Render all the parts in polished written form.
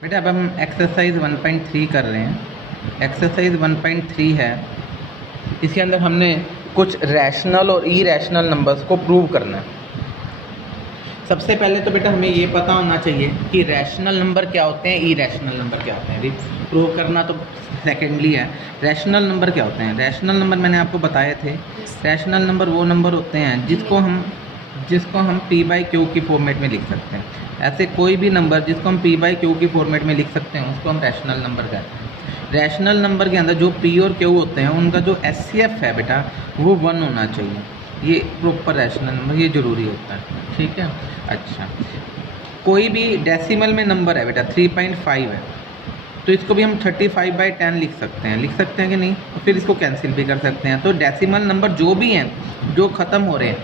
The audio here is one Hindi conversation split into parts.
बेटा अब हम एक्सरसाइज 1.3 कर रहे हैं। एक्सरसाइज 1.3 है, इसके अंदर हमने कुछ रैशनल और इरैशनल नंबर्स को प्रूव करना है। सबसे पहले तो बेटा हमें ये पता होना चाहिए कि रैशनल नंबर क्या होते हैं, इरैशनल नंबर क्या होते हैं। प्रूव करना तो सेकेंडली है। रैशनल नंबर क्या होते हैं? रैशनल नंबर मैंने आपको बताए थे। रैशनल नंबर वो नंबर होते हैं जिसको हम p/q की फॉर्मेट में लिख सकते हैं। ऐसे कोई भी नंबर जिसको हम p/q की फॉर्मेट में लिख सकते हैं उसको हम रैशनल नंबर कहते हैं। रैशनल नंबर के अंदर जो p और q होते हैं उनका जो HCF है बेटा वो 1 होना चाहिए। ये प्रॉपर रैशनल नंबर, ये ज़रूरी होता है, ठीक है। अच्छा, कोई भी डेसिमल में नंबर है बेटा 3.5 है तो इसको भी हम 35/10 लिख सकते हैं कि नहीं? और फिर इसको कैंसिल भी कर सकते हैं। तो डेसिमल नंबर जो भी हैं जो ख़त्म हो रहे हैं,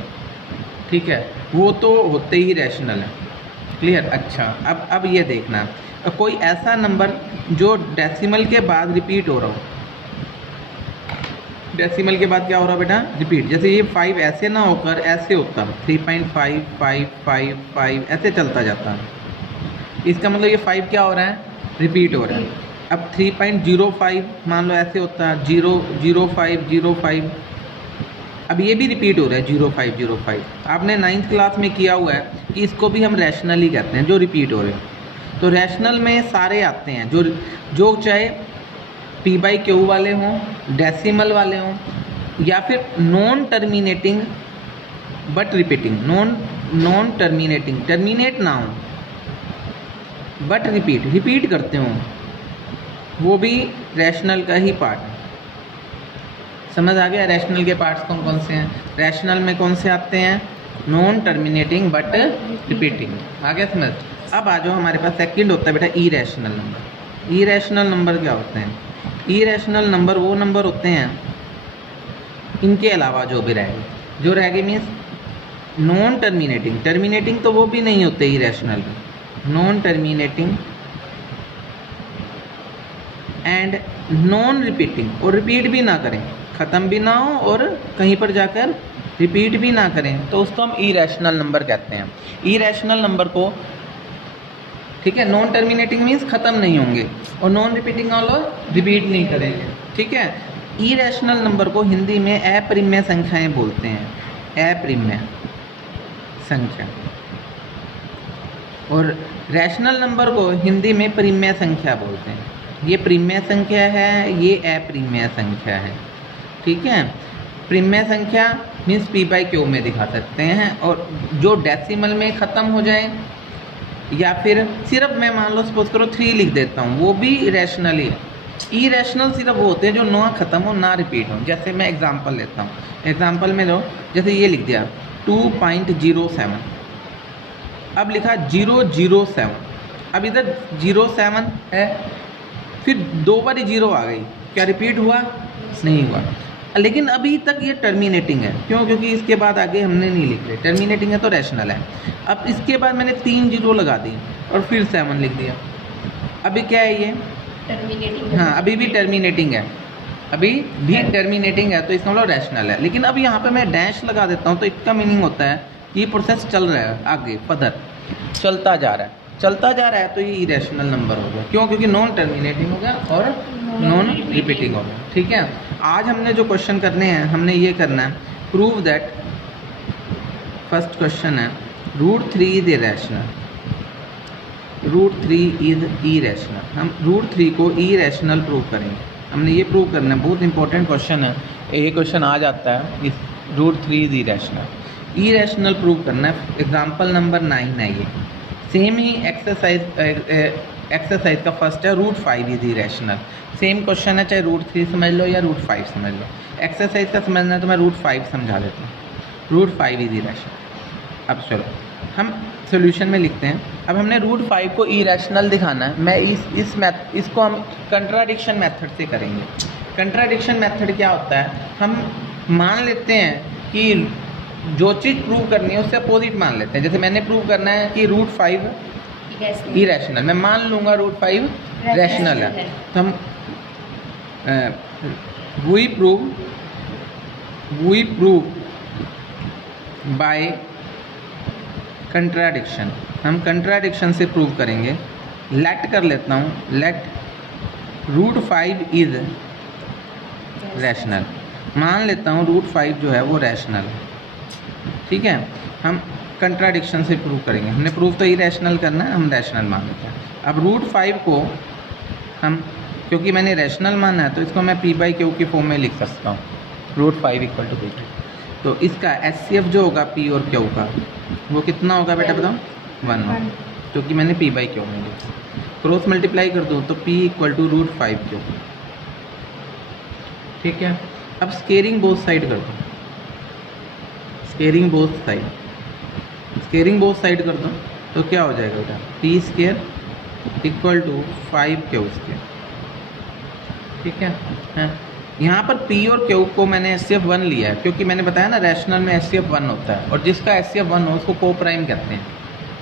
ठीक है, वो तो होते ही रैशनल है। क्लियर? अच्छा, अब ये देखना, कोई ऐसा नंबर जो डेसिमल के बाद रिपीट हो रहा हो। डेसिमल के बाद क्या हो रहा बेटा? रिपीट। जैसे ये 5 ऐसे ना होकर ऐसे होता, 3.5 5 5 5 ऐसे चलता जाता। इसका मतलब ये 5 क्या हो रहा है? रिपीट हो रहा है। अब 3.05 मान लो ऐसे होता है, 0 0 5 0 5। अब ये भी रिपीट हो रहा है 0505। आपने 9th क्लास में किया हुआ है कि इसको भी हम रैशनल ही कहते हैं, जो रिपीट हो रहे हैं। तो रैशनल में सारे आते हैं जो चाहे p/q वाले हों, डेसिमल वाले हों, या फिर non terminating but repeating. Non terminating, terminate ना हो बट रिपीट करते हों, वो भी रैशनल का ही पार्ट है। समझ आ गया? रैशनल के पार्ट्स कौन कौन से हैं? रैशनल में कौन से आते हैं? Non terminating but repeating. आ गया समझ? अब आ जाओ, हमारे पास सेकंड होता है बेटा इरैशनल नंबर। इरैशनल नंबर क्या होते हैं? इरैशनल नंबर वो नंबर होते हैं, इनके अलावा जो रह गए मीन्स नॉन टर्मिनेटिंग। टर्मिनेटिंग तो वो भी नहीं होते इरैशनल में। Non terminating and non repeating, और रिपीट भी ना करें, ख़त्म भी ना हो और कहीं पर जाकर रिपीट भी ना करें, तो उसको हम इरैशनल नंबर कहते हैं। इरैशनल नंबर को, ठीक है, नॉन टर्मिनेटिंग मीन्स ख़त्म नहीं होंगे, और नॉन रिपीटिंग वाला रिपीट नहीं करेंगे, ठीक है। इरैशनल नंबर को हिंदी में अपरिमेय संख्याएं बोलते हैं, अपरिमेय संख्या। और रैशनल नंबर को हिंदी में परिमेय संख्या बोलते हैं। ये परिमेय संख्या है, ये अपरिमेय संख्या है, ठीक है। परिमेय संख्या मीन्स p/q में दिखा सकते हैं, और जो डेसिमल में ख़त्म हो जाए, या फिर सिर्फ मैं मान लो सपोज करो 3 लिख देता हूँ, वो भी रैशनल ही है। इरैशनल सिर्फ वो होते हैं जो ना ख़त्म हो ना रिपीट हो। जैसे मैं एग्जांपल लेता हूँ, एग्जांपल में लो, जैसे ये लिख दिया 2.07, अब लिखा 007, अब इधर 07 है, फिर 2 बारी 0 आ गई, क्या रिपीट हुआ? नहीं हुआ। लेकिन अभी तक ये टर्मिनेटिंग है, क्यों? क्योंकि इसके बाद आगे हमने नहीं लिख रहे, टर्मिनेटिंग है तो रैशनल है। अब इसके बाद मैंने 3 0 लगा दी और फिर 7 लिख दिया, अभी क्या है? ये टर्मिनेटिंग। हाँ, अभी भी टर्मिनेटिंग है, अभी भी टर्मिनेटिंग है, तो इसका मतलब रैशनल है। लेकिन अब यहाँ पे मैं डैश लगा देता हूँ, तो इसका मीनिंग होता है कि ये प्रोसेस चल रहा है, आगे फर्दर चलता जा रहा है, तो ये इरैशनल नंबर हो गया। क्यों? क्योंकि नॉन टर्मिनेटिंग हो गया और नॉन रिपीटिंग हो गया, ठीक है। आज हमने जो क्वेश्चन करने हैं, हमने ये करना है, प्रूव दैट, फर्स्ट क्वेश्चन है √3 इज इरैशनल। √3 is irrational. हम √3 को इरैशनल प्रूव करेंगे। हमने ये प्रूव करना है, बहुत इंपॉर्टेंट क्वेश्चन है ये। क्वेश्चन आ जाता है इस √3 इज इरैशनल प्रूव करना है। एग्जाम्पल नंबर 9 है ये, सेम ही एक्सरसाइज का फर्स्ट है √5 इज इरैशनल। सेम क्वेश्चन है, चाहे √3 समझ लो या √5 समझ लो। एक्सरसाइज का समझना है तो मैं √5 समझा देता हूँ। √5 इज इरैशनल। अब चलो हम सोल्यूशन में लिखते हैं। अब हमने √5 को इरैशनल दिखाना है। मैं इसको हम कंट्राडिक्शन मेथड से करेंगे। कंट्राडिक्शन मेथड क्या होता है? हम मान लेते हैं कि जो चीज़ प्रूव करनी है उससे अपोजिट मान लेते हैं। जैसे मैंने प्रूव करना है कि √5 इरैशनल, मैं मान लूँगा √5 रैशनल है, तो हम वी प्रूव बाय कंट्राडिक्शन। हम कंट्राडिक्शन से प्रूव करेंगे लेट कर लेता हूँ, लेट √5 इज रैशनल। मान लेता हूँ √5 जो है वो रैशनल है, ठीक है। हम कंट्राडिक्शन से प्रूव करेंगे, हमने प्रूव तो इरेशनल करना है, हम रैशनल मान लेते हैं। अब √5 को हम, क्योंकि मैंने रैशनल माना है तो इसको मैं P/Q की फॉर्म में लिख सकता हूँ, √5 = P। तो इसका HCF जो होगा P और Q का वो कितना होगा बेटा बताओ? 1 होगा, क्योंकि मैंने P/Q में लिखा। क्रॉस मल्टीप्लाई कर दूँ तो P = √5Q, ठीक है। अब स्केयरिंग बोथ साइड कर दो, स्केयरिंग बोथ साइड कर दो तो क्या हो जाएगा बेटा? P² = 5Q², ठीक है। यहाँ पर P और Q को मैंने HCF 1 लिया है, क्योंकि मैंने बताया ना रैशनल में HCF 1 होता है, और जिसका HCF 1 हो उसको को प्राइम कहते हैं।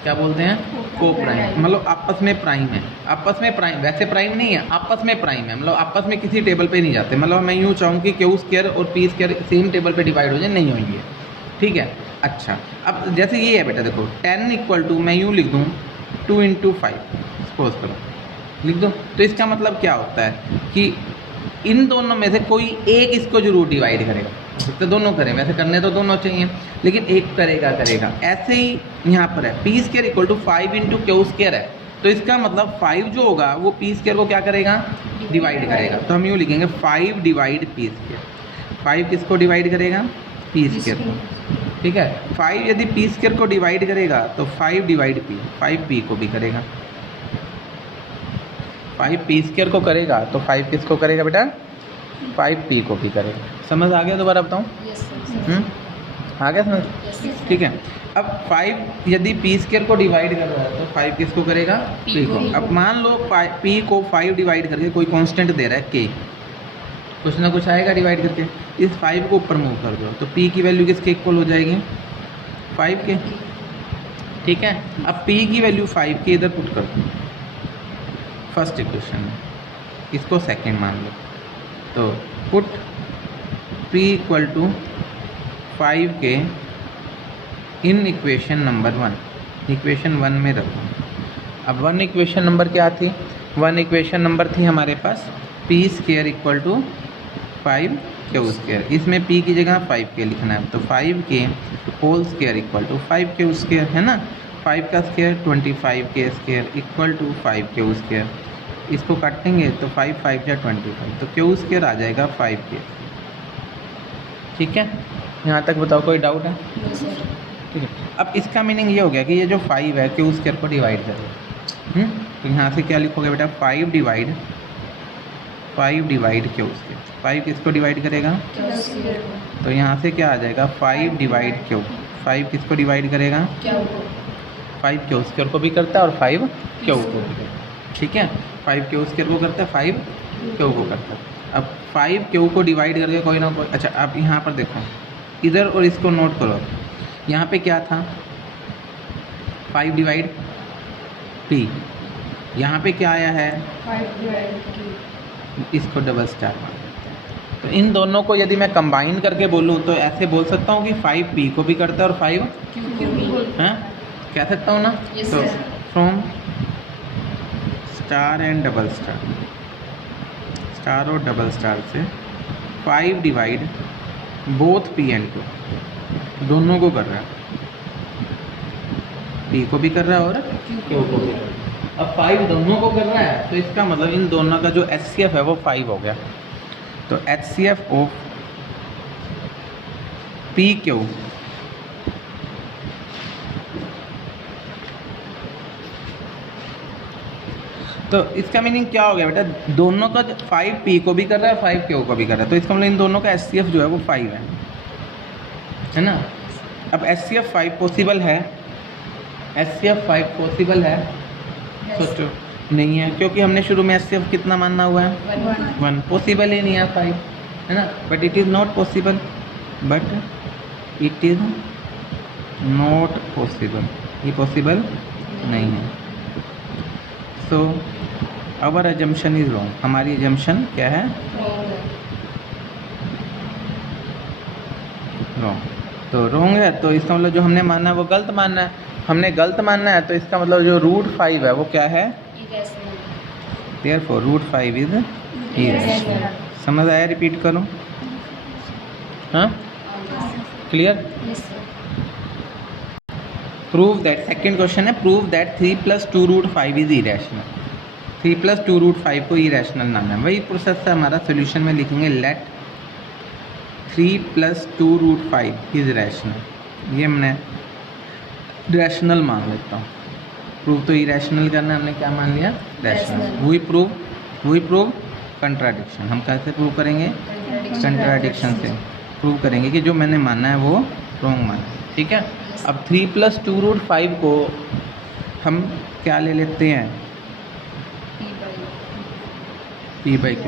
क्या बोलते हैं? को प्राइम, मतलब आपस में प्राइम है। आपस में प्राइम, वैसे प्राइम नहीं है, आपस में प्राइम है, मतलब आपस में किसी टेबल पे नहीं जाते। मतलब मैं यूँ चाहूँ कि Q² और P² सेम टेबल पे डिवाइड हो जाए, नहीं होंगे, ठीक है। अच्छा, अब जैसे ये है बेटा, देखो 10 मैं यूँ लिख दूँ 2 × 5, सपोज करो, लिख दो। तो इसका मतलब क्या होता है कि इन दोनों में से कोई एक इसको जरूर डिवाइड करेगा। तो दोनों करें, वैसे करने तो दोनों चाहिए, लेकिन एक करेगा। ऐसे ही यहाँ पर है P² = 5 × Q² है, तो इसका मतलब 5 जो होगा वो P² को क्या करेगा? डिवाइड करेगा। तो हम यूँ लिखेंगे 5 / P²। 5 किसको डिवाइड करेगा? P² को, ठीक है। 5 यदि P² को डिवाइड करेगा तो 5 / P, 5 P को भी करेगा। 5 P² को करेगा तो 5 किसको करेगा बेटा? 5 P को भी करेगा। समझ आ गया? दोबारा बताऊँ? आ गया समझ? ठीक है। अब 5 यदि P² को डिवाइड कर रहा है तो 5 किसको करेगा? P को। अब मान लो P को 5 डिवाइड करके कोई कांस्टेंट दे रहा है K, कुछ ना कुछ आएगा डिवाइड करके। इस 5 को ऊपर मूव कर दो तो P की वैल्यू किसके इक्वल हो जाएगी? 5 के, ठीक है। अब P की वैल्यू 5 के इधर पुट कर दो फर्स्ट इक्वेशन में, इसको सेकंड मान लो। तो पुट P = 5 के इन इक्वेशन नंबर 1, इक्वेशन 1 में रखो। अब 1 इक्वेशन नंबर क्या थी? 1 इक्वेशन नंबर थी हमारे पास P² = 5Q²। इसमें P की जगह 5K लिखना है, तो 5K² = 5Q², है ना। 5 का स्क्वायर 25K² = 5Q²। इसको काटेंगे तो 5 × 5 = 25, तो Q² आ जाएगा 5K, ठीक है। यहाँ तक बताओ, कोई डाउट है? ठीक है। अब इसका मीनिंग ये हो गया कि ये जो 5 है Q² को डिवाइड करेगा। तो यहाँ से क्या लिखोगे बेटा? 5 / Q²। 5 किसको डिवाइड करेगा? तो यहाँ से क्या आ जाएगा? 5 / Q। 5 किसको डिवाइड करेगा? 5 Q² को भी करता है और 5 Q को भी करता है, ठीक है। 5 Q² को करता है, 5 Q को करता है। अब 5 Q को डिवाइड करके कोई ना कोई, अच्छा अब यहाँ पर देखो इधर, और इसको नोट करो। यहाँ पे क्या था? 5 / P। यहाँ पे क्या आया है? 5 / Q। इसको डबल स्टार मान लेते हैं। तो इन दोनों को यदि मैं कंबाइन करके बोलूँ तो ऐसे बोल सकता हूँ कि 5 P को भी करता है और 5 हाँ कह सकता हूँ ना। तो from star and double star, star और डबल स्टार से 5 divide both P and Q, दोनों को कर रहा है, P को भी कर रहा है और Q को भी कर रहा है। अब 5 दोनों को कर रहा है तो इसका मतलब इन दोनों का जो HCF है वो 5 हो गया। तो HCF ऑफ PQ तो इसका मीनिंग क्या हो गया बेटा? दोनों का 5 P को भी कर रहा है, 5 Q को भी कर रहा है, तो इसका मतलब इन दोनों का HCF जो है वो 5 है ना। अब HCF 5 पॉसिबल है? HCF 5 पॉसिबल है? सोचो नहीं है, क्योंकि हमने शुरू में HCF कितना मानना हुआ है? 1। पॉसिबल ही नहीं है 5, है ना। But it is not possible, but it is not possible, ये पॉसिबल नहीं है। So our assumption is wrong, हमारी एजम्पशन क्या है? रॉन्ग। तो रॉन्ग है तो इसका मतलब जो हमने माना है वो गलत मानना है। हमने गलत मानना है तो इसका मतलब जो √5 है वो क्या है? Rational. Therefore root 5 is irrational. समझ आया? रिपीट करो। हाँ, clear? Yes, sir. Prove that, second question है, prove that 3 + 2 root 5 is irrational. 3 + 2 root 5 को इरेशनल नाम है। वही प्रोसेस है हमारा। सोल्यूशन में लिखेंगे लेट 3 + 2 रूट 5 इज रैशनल। ये हमने रैशनल मान लेता हूँ। प्रूव तो इरेशनल करना, हमने क्या मान लिया? रैशनल। Rational. वही प्रूव कंट्राडिक्शन। हम कैसे प्रूव करेंगे? कंट्राडिक्शन से प्रूव करेंगे कि जो मैंने माना है वो रॉन्ग माना है। ठीक है। अब 3 + 2 रूट 5 को हम क्या ले लेते हैं? P/Q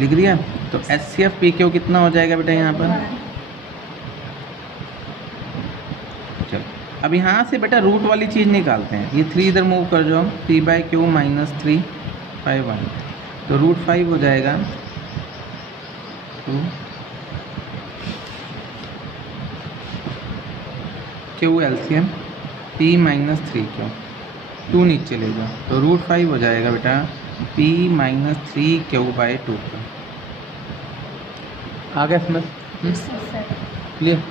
लिख दिया। तो HCF PQ कितना हो जाएगा बेटा यहाँ पर? चलो अब यहाँ से बेटा रूट वाली चीज़ निकालते हैं। ये 3 इधर मूव कर जाओ। P/Q - 3 5 1, तो रूट 5 हो जाएगा 2 Q LCM P - 3Q 2 नीचे ले जाओ, तो रूट 5 हो जाएगा बेटा P - 3Q/2। आ गया समझ? क्लियर?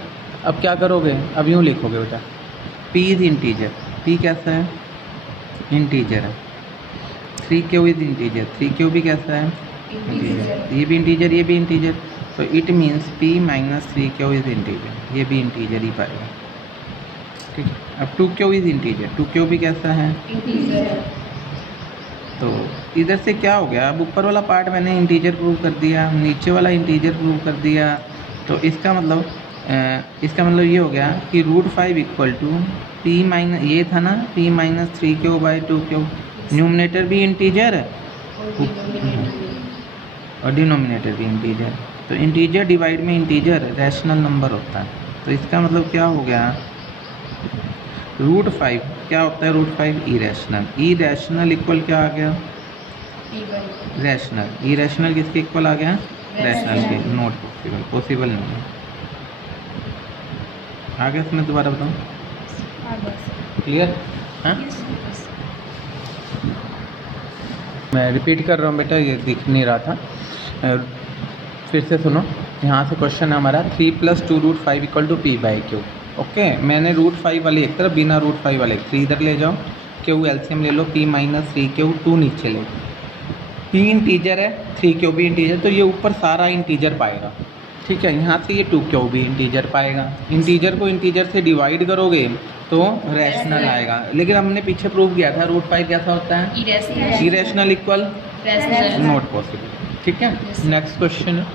अब क्या करोगे? अब यूँ लिखोगे बेटा, P इज इंटीजर। P कैसा है? इंटीजर है। 3Q is integer. 3Q भी कैसा है? इंटीजर। ये भी इंटीजर, ये भी इंटीजर। तो it means P - 3Q is integer. ये भी इंटीजर ही पाएगा। ठीक है। अब 2Q इज इंटीजर। 2Q भी कैसा है? इंटीजर। तो इधर से क्या हो गया? अब ऊपर वाला पार्ट मैंने इंटीजर प्रूव कर दिया, नीचे वाला इंटीजर प्रूव कर दिया। तो इसका मतलब ये हो गया कि रूट 5 = P - ये था ना, P - 3Q/2Q। न्यूमरेटर भी इंटीजर और डिनोमिनेटर भी इंटीजर। तो इंटीजर डिवाइड में इंटीजर रैशनल नंबर होता है। तो इसका मतलब क्या हो गया? रूट 5 क्या होता है? Root 5 irrational. इरेशनल इक्वल क्या आ गया? रैशनल। इरेशनल किसके इक्वल आ गया? रैशनल के। नॉट पॉसिबल, पॉसिबल नहीं है। आ गया इसमें? दोबारा बताऊँ? क्लियर? हाँ, मैं रिपीट कर रहा हूँ बेटा, ये दिख नहीं रहा था। फिर से सुनो। यहाँ से क्वेश्चन है हमारा 3 + 2 रूट 5 = P/Q। ओके, मैंने रूट 5 वाली एक तरफ, बिना रूट 5 वाले 3 इधर ले जाओ। Q LCM ले लो, P - 3Q 2 नीचे ले। P इंटीजर है, 3Q भी इंटीजर, तो ये ऊपर सारा इंटीजर पाएगा। ठीक है। यहाँ से ये 2Q भी इंटीजर पाएगा। इंटीजर को इंटीजर से डिवाइड करोगे तो रैशनल आएगा। लेकिन हमने पीछे प्रूव किया था रूट 5 कैसा होता है? Irrational equal not possible. ठीक है। Yes. Next question.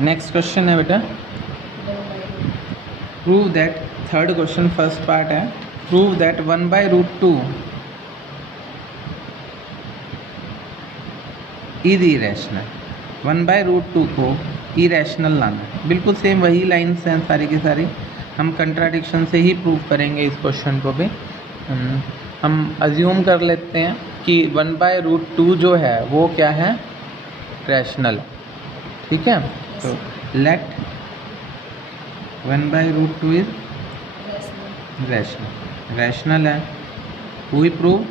Next question है बेटा, prove that, third question first part है, प्रूव दैट 1/√2 इज इरेशनल। 1/√2 को इरेशनल लाना है। बिल्कुल सेम वही लाइन्स हैं सारी की सारी। हम कंट्राडिक्शन से ही प्रूव करेंगे इस क्वेश्चन को भी। हम अज्यूम कर लेते हैं कि 1/√2 जो है वो क्या है? रैशनल। ठीक है। तो लेट 1/√2 इज रैशनल। रैशनल है। वही प्रूव,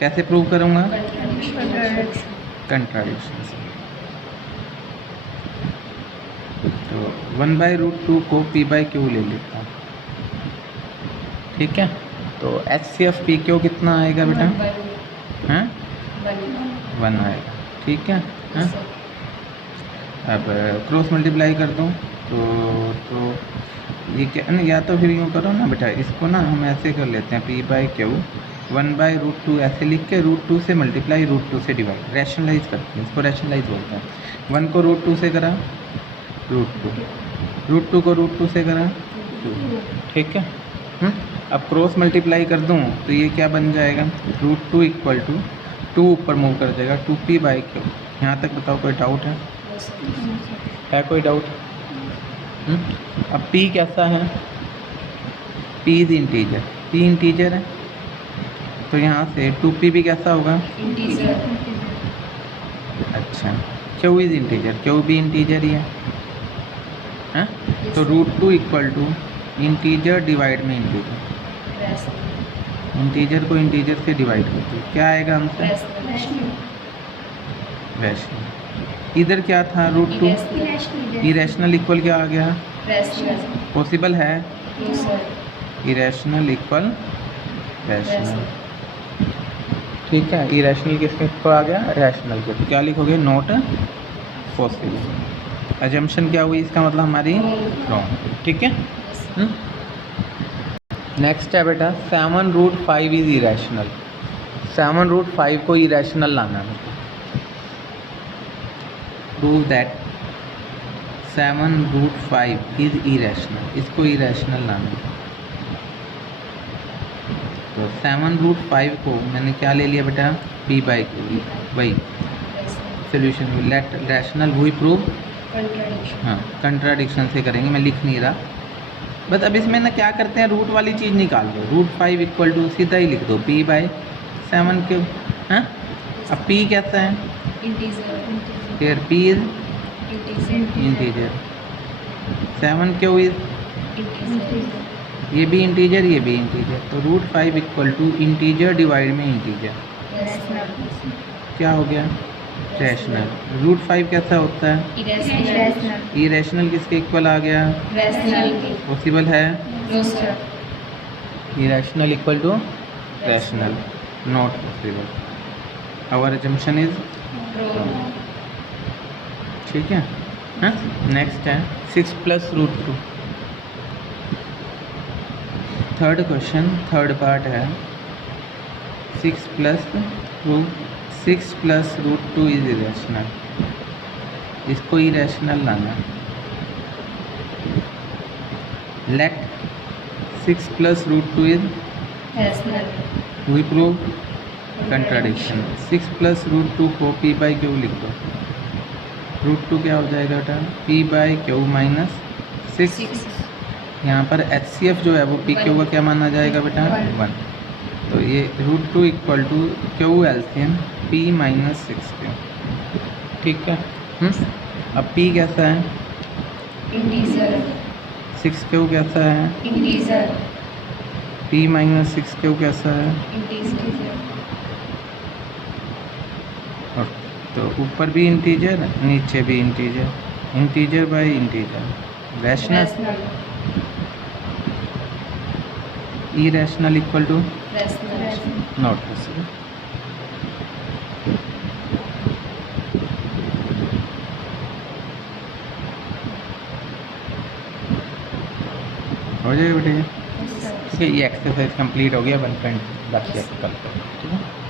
कैसे प्रूव करूँगा? कंट्राडिक्शन से। तो 1/√2 को P/Q ले लेता हूँ। ठीक है। तो HCF PQ कितना आएगा बेटा? हाँ, 1 आएगा। ठीक है। हाँ, अब क्रॉस मल्टीप्लाई कर दूँ तो ये क्या ना, या तो फिर यूँ करो ना बेटा, इसको ना हम ऐसे कर लेते हैं P/Q 1/√2 ऐसे लिख के √2 से मल्टीप्लाई, √2 से डिवाइड, रैशनलाइज करते हैं। इसको रैशनलाइज बोलते हैं। 1 को √2 से करा √2 को √2 से करा 2। ठीक है। अब क्रॉस मल्टीप्लाई कर दूँ तो ये क्या बन जाएगा? √2 = 2 ऊपर मूव कर जाएगा 2P/Q। यहाँ तक बताओ, कोई डाउट है कोई डाउट? अब P कैसा है? P is integer. P integer है, तो यहाँ से 2P भी कैसा होगा? अच्छा। Q is integer. Q भी इंटीजर ही है। तो √2 = इंटीजर डिवाइड में इंटीजर। इंटीजर को इंटीजर से डिवाइड करते हैं, क्या आएगा आंसर? Rational. रैशनल। इधर क्या था? Root two. इरेशनल इक्वल क्या आ गया? Rational. पॉसिबल है? No, sir. Irrational equal rational. ठीक है, इरेशनल किसके इक्वल आ गया? रैशनल के। तो क्या लिखोगे? Not possible. अजम्पशन क्या हुई इसका मतलब हमारी? रॉन्ग। ठीक है। Yes, sir. नेक्स्ट है बेटा 7√5 इज इरेशनल। 7√5 को इरेशनल लाना है। Prove that 7√5 is irrational. इसको इरेशनल लाना है। तो 7√5 को मैंने क्या ले लिया बेटा? p/q। वही Yes, sir. Solution let rational हुई प्रूव। Contradiction. हाँ, कंट्राडिक्शन से करेंगे, मैं लिख नहीं रहा। बस अब इसमें ना क्या करते हैं, रूट वाली चीज़ निकाल दो। √5 इक्वल टू सीधा ही लिख दो p/7 क्यों? हाँ, अब p कैसा है? Integer. फिर p इज Integer. इंटीजर, 7 क्यों इज? Integer. ये भी इंटीजर, ये भी इंटीजर। तो √5 इक्वल टू इंटीजर डिवाइड में इंटीजर, Rational. क्या हो गया? रैशनल। √5 कैसा होता है? Irrational. इरेशनल किसके इक्वल आ गया? Rational. पॉसिबल है? No, sir. Irrational equal to rational, not possible. Our assumption is Wrong. ठीक है। हाँ, नेक्स्ट है 6 + √2। थर्ड क्वेश्चन, थर्ड पार्ट है 6 + √2 इज इरेशनल। इसको इरेशनल लाना। Let 6 + √2 is Rational. We prove contradiction. 6 + √2 को p/q लिख दो। √2 क्या हो जाएगा बेटा? p/q minus 6। 6. यहाँ पर HCF जो है वो PQ का क्या माना जाएगा बेटा? One. 1। तो ये √2 इक्वल टू Q एल्सियम p - 6Q। ठीक है। अब p कैसा है? Integer. 6Q कैसा है? Integer. p - 6Q कैसा है? Integer. और तो ऊपर भी इंटीजर, नीचे भी integer, integer by integer. Rational. Rational. Irrational equal to Rational. Not possible. हो जाएगा बेटे। Yes, sir. ठीक है, ये एक्सरसाइज कंप्लीट हो गया 1.2। बाकी आप कल करो। ठीक है।